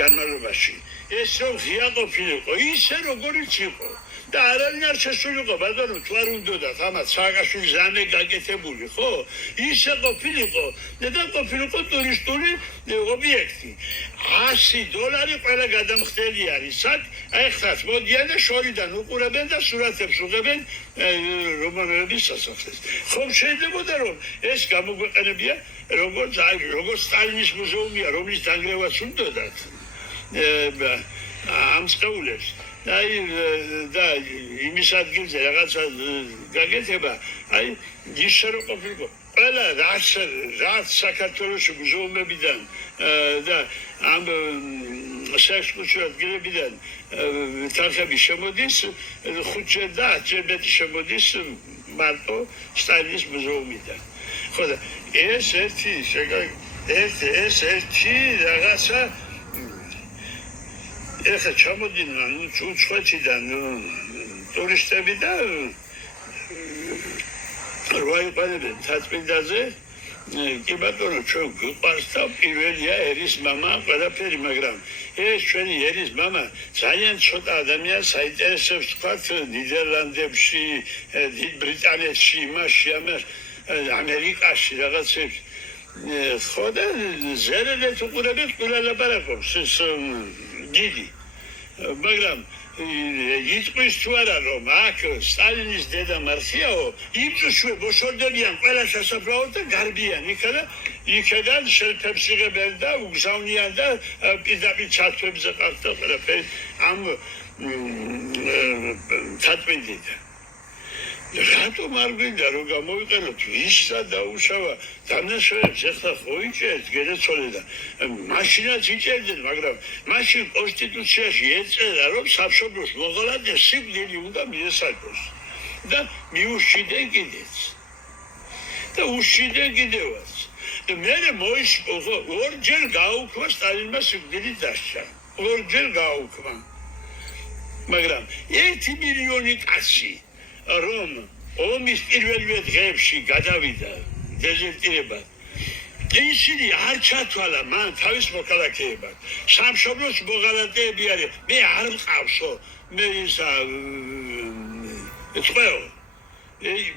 განმავლობაში ეს რომ ღია ყოფილიყო ისე როგორიც იყო და არანაირ შესულიყო ბატონო თუ არ უნდათ ამათ სააკაშვილის ზამე გაკეთებული ხო ისე ყოფილიყო და ყოფილიყო ტურისტული ობიექტი $100 ყველა გადამხდელი არის აქ ეხლაც მოდიან და შორიდან უყურებენ და სურათებს უღებენ რომანების სასახლეს ხომ შეიძლებოდა რომ ეს გამოგვეყენებია როგორც სტალინის მუზეუმია რომლის დანგრევაც უნდათ ამ სკოლებს და იმის ადგილზე რაღაცა გაკეთება აი ისე რომ ყოფილიყო ყველა რაც საქართველოს მუზეუმებიდან და ამ საექსკურსიო ადგილებიდან თანხები შემოდის 5 და 10 მეტი შემოდის მარტო სტალინის მუზეუმიდან ხო და ეს ერთი რაღაცა ეხლა ჩამოდინან უცხოეთიდან ტურისტები და როაიყანებენ თაწმინდაზე კი ბატონო ჩვენ გვიყვარს და პირველია ერის მამა ყველაფერი მაგრამ ეს ჩვენი ერის მამა ძალიან ცოტა ადამიანს აინტერესებს თქვათ ნიდერლანდებში დიდ ბრიტანეთში იმაში ამერიკაში რაღაცებს ხო და ზერელეთ უყურებთ ყველა ლაპარაკობს ეს დიდი მაგრამ იტყვის თუ არა რომ აქ სტალინის დედა მარხიაო იმ წუთში მოშორდებიან ყველა სასაფლაოდ და გარბიან იქიდან შელფებს იღებენ და უგზავნიან და პირდაპირ ჩართვებზე ყავდა ყველაფერი ამ თაწმინდიდან რატომ არ გვინდა რომ გამოვიყენოთ ვისა დაუშავა დანაშაულებს ეხლა ხო იჭერთ გერეცოლე და მაშინაც იჭერდნენ მაგრამ მაშინ კონსტიტუციაში ეწერა რომ სამშობლოს მოღალატეს სიკვდილი უნდა მიესალოს და მიუშიდნენ კიდეც და უშიდნენ კიდევაც და მერე ორჯერ გააუქმა სტალინმა სიკვდილი დასჭა ორჯერ გააუქმა მაგრამ 1 მილიონი კაცი რომ ომის პირველივე დღეებში გადავიდა დეზერტირებად ისინი არ ჩათვალა მან თავის მოქალაქეებად სამშობლოს მოღალატეები არის მე არ მყავსო მე ისა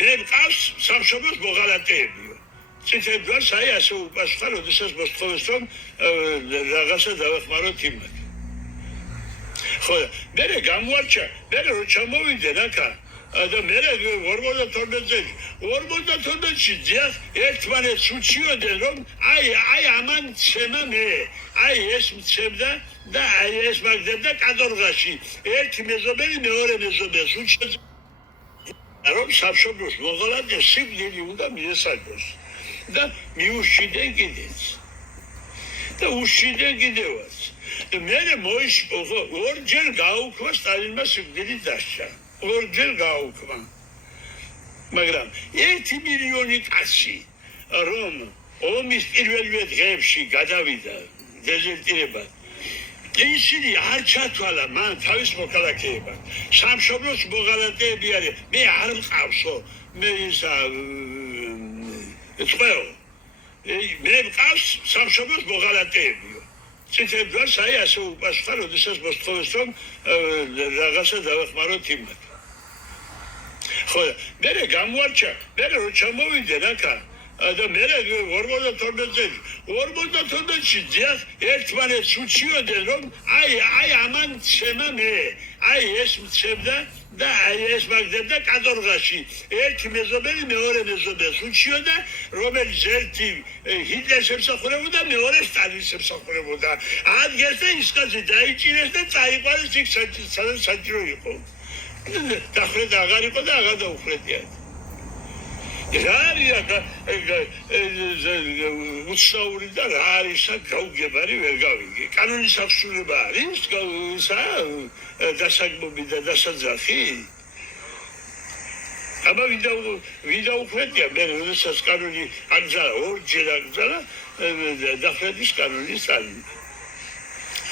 მე მყავს სამშობლოს მოღალატეებიო წითელ ჯვარს აი ასე უპასუხა როდესაც მოსთხოვეს რომ რაღაცა დავეხმაროთ იმათ ხო მე გამოარჩა მე რო ჩამოვიდნენ აქა და მე 42-ში ძიახ ერთმანეთს უჩიოდნენ რომ აი ამან ცემა მე აი ეს მცემდა და აი ეს მაგდებდა კადორღაში ერთი მეზობელი მეორე მეზობელს უჩიოდნენ რომ სამშობლოს მოღალატეს სიკვდილი უნდა მიესალოს და მიუშიდნენ კიდეც და უშიდნენ კიდევაც და მე ორჯერ გააუქმა სტალინმა სიკვდილი დასჭა ორჯერ გააუქმა მაგრამ 1 მილიონი კაცი რომ ომის პირველივე დღეებში გადავიდა დეზერტირებად ისინი არ ჩათვალა მან თავის მოქალაქეებად სამშობლოს მოღალატეები არის მე არ მყავსო მე ისა მე მყავს სამშობლოს მოღალატეებიო წითელ ჯვარს აი ასე უპასუხა როდესაც მოსთხოვეს რომ რაღაცა დავეხმაროთ იმათ ხო მე გამოარჩა მე რო ჩამოვიდნენ აქა და მე 42-ში ძიახ ერთმანეთს უჩიოდნენ რომ აი ამან ცემა მე აი ეს მცემდა და აი ეს მაგდებდა კადორღაში ერთი მეზობელი მეორე მეზობელს უჩიოდა რომელიც ერთი ჰიტლერს ემსახურებოდა მეორე სტალინს ემსახურებოდა ადგეს და ისკაზე დაიჭირეს და წაიყვანეს იქ სადაც საჭირო იყო დახრეთ აღარ იყო და აღარ დაუხრეთიან რა უცნაური და რა არისა გაუგებარი ვერ გავიგე კანონის აღსრულება არის დასაგმობი და დასაძახი აბა ვიდა უხრეთია მე როდესაც კანონი აგზალა ორჯერ აგზალა დახრეთის კანონის სტალინი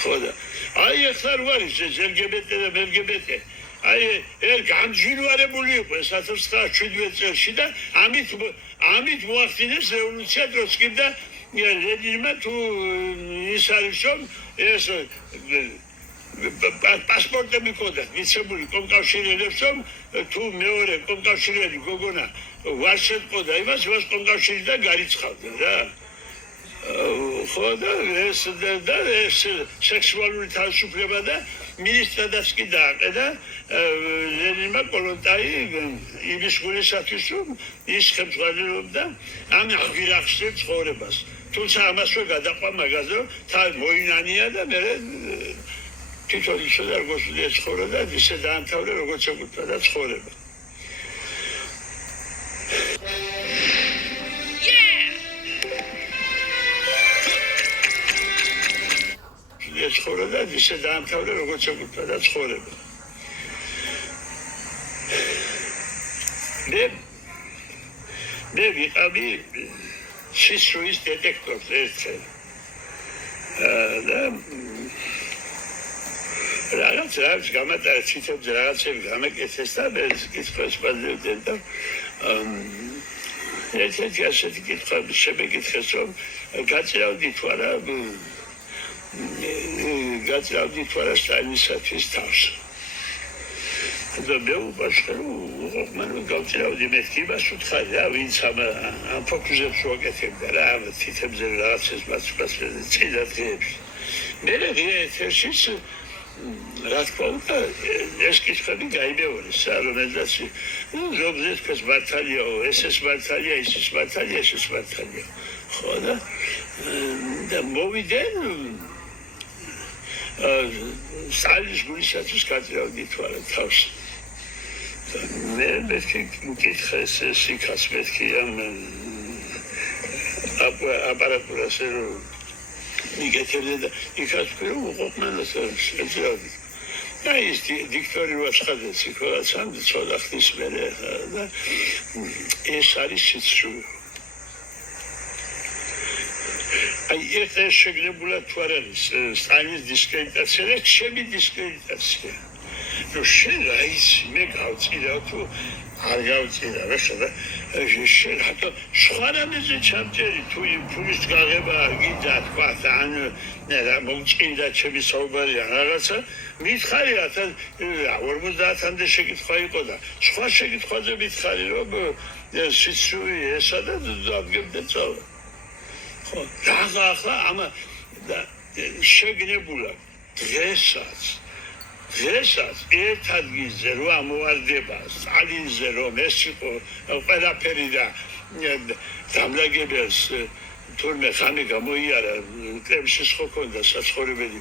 ხო და აი ახლა რო არის ეს LGBT და LGBT აი გამჯვირვალებული იყო 1917 წელში და ამით მოახდინეს რევოლუცია ტროცკიმ და ლენინმა თუ ის არის რომ ეს პასპორტები მქონდათ მიცემული კომკავშირელებს, რომ თუ მეორე კომკავშირელი გოგონა ვარ შეწყოდა იმას კომკავშირიდან გარიცხავდა რა. ხო და ეს სექსუალური თავისუფლება და მინისტრადაც კი დააყენა ლენინმა კოლონტაი იმის გულისათვის, რომ ის ხელმძღვანელობდა ამ აღირახშე ცხოვრებას. თუმცა ამასვე გადაყვა მაგაზე, რომ თავი მოინანია და მე თვითონ ისე როგორც ეცხოვრა და ისე დაამთავრა, როგორც ეკუთვნოდა ცხოვრება. ეცხოვრა და ისე დაამთავრა, როგორც ეკუთვნოდა ცხოვრება. მე ვიყავი სისხლის დეტექტორს ერთხელ. და რაღაც გამატარა ციტებზე რაღაცები გამეკეთეს და მე კითხვას ვაძლევდნენ და ერთ-ერთი ასეთი კითხვა შემეკითხეს, რომ გაწირავდით ვარა სტალინისათვის თავს. და მე უბრალოდ მან გავწირავდი მეთქი მას უთხარი რა ვინც ამ ფოკუსებს ვაკეთებდა რა ამ თითებზე რაღაცას მას წინა დღეებში. მე ერთ-ერთშიც რა თქმა უნდა ეს კითხვები გაიმეორეს რომელზეც ზოგადად ეს მართალია ეს მართალია ის მართალია ეს მართალია ხო და მოვიდნენ სტალინის გულისათვის გაწირავდით ვარა თავს. მე მეკითხეს სიკას მეთქი ამ აპარატურას მიგეთებდა და იქაც რომ უყურნელს შეძრავდი. და ის დიქტორი ვაცხადეს იქაც ამ ცოტა ხნის მერე და ეს არის სიცრუე. ერთ შეგნებულად თუ არ არის სტალინის დისკრედიტაცია და ჩემი დისკრედიტაცია. რომ შენ რა იცი მე გავწირავ თუ არ გავწირავ და შენ რატო სხვა რამეზე ჩამჭერი თუ იმ ფულის გაღება გინდა თქვა ან რა მომჭირდა ჩემი საუბარი რაღაცა მითხარი რა 50-მდე შეკითხვა იყო და სხვა შეკითხვაზე მითხარი რომ სიცრუე ესა და დაგებდე წავა. ხო ახლა ამა შეგნებულად დღესაც ერთ ადგილზე რო ამოვარდება სტალინზე რომ ეს იყო ყველაფერი და დამლაგებელს თურმე ხანი გამოიარა კრემშის ხო ქონდა საცხოვრებელი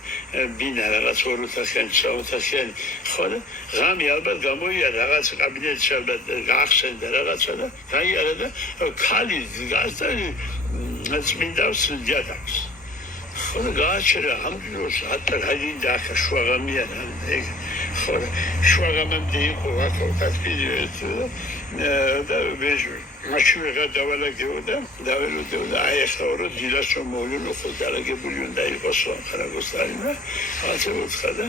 ბინა რაღაც 2-ოთახიანი ხო და ღამე ალბათ გამოიარა რაღაც კაბინეტში ალბათ გაახსენდა რაღაცა და გაიარა და ქალი გასდა წმინდავს ჯადაკს ხო და გააჩერა ამ დროს ატარაინდა ახლა შუაღამიანი ხო შუაღამამდე იყო ახლა თასპირიო და ვეჟუ მაშინ გადავალაგებოდა დაველოდოდა აი ახლა რო დილას რომ მოვლენო ხო დალაგებული უნდა იყოს ხარაგოს აიმა ასე უცხადა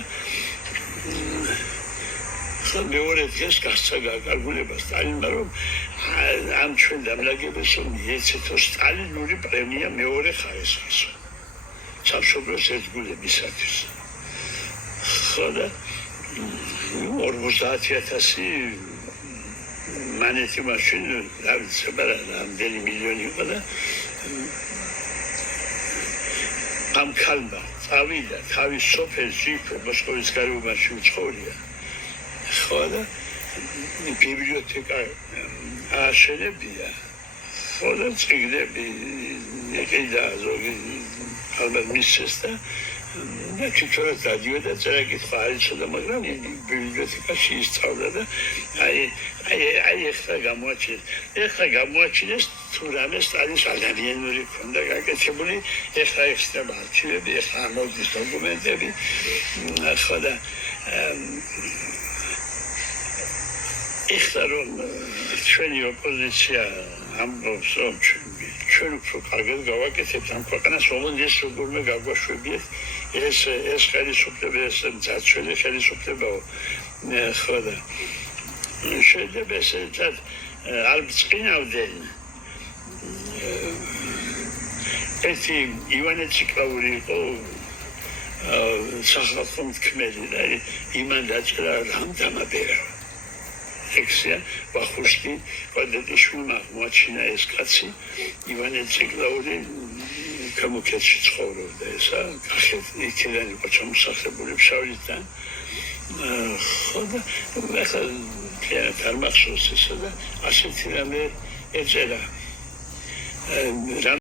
ხო მეორე დღეს გასცა გაგულება სტალინმა რომ ამ ჩვენ დამლაგებას რომ მიეცეთო სტალინური პრემია მეორე ხარისხის სამშობლოს ერთგულებისათვის ხო და 50,000 მანეთი მაშინ რამდენი მილიონი იყო და ამ ქალმა წავიდა თავის სოფელში მოსკოვის გარუბაში უცხოვრია ხო და ბიბლიოთეკა ააშენებია ხო და წიგნები იყიდა ზოგი ალბათ მისცეს და თვითონაც დადიოდა წერა კითხვა არ იცოდა მაგრამ ბიბლიოთეკაში ისწავლა და აი ეხლა გამოაჩინეს თუ რამე სტალინის ადამიანური ქონდა გაკეთებული ეხლა ექსტრა არქივები ეხლა ამოდის დოკუმენტები ხო და ეხლა რომ ჩვენი ოპოზიცია ამბობს რომ ჩვენ უფრო კარგად გავაკეთებთ ამ ქვეყანას ოღონდ როგორმე გაგვაშვებიეთ ეს ხელისუფლება ეს მძაცველი ხელისუფლებაო ხო და შეიძლება ესეც არ ბწყინავდნენ ერთი ივანე ციკლაური იყო სახალხო მთქმელი და იმან დაჭრა რამდამაბერა ექსია ვახუშტი ყოდეიშვილმა მოაჩინა ეს კაცი ივანე ციკლაური გამოკეთში ცხოვრობდა ესა კახეთ იქიდან იყო ჩამოსახლებული ფშაველიდან ხოდა ახლა არ მახსოვს ესა და ასეთი რამე ეწერა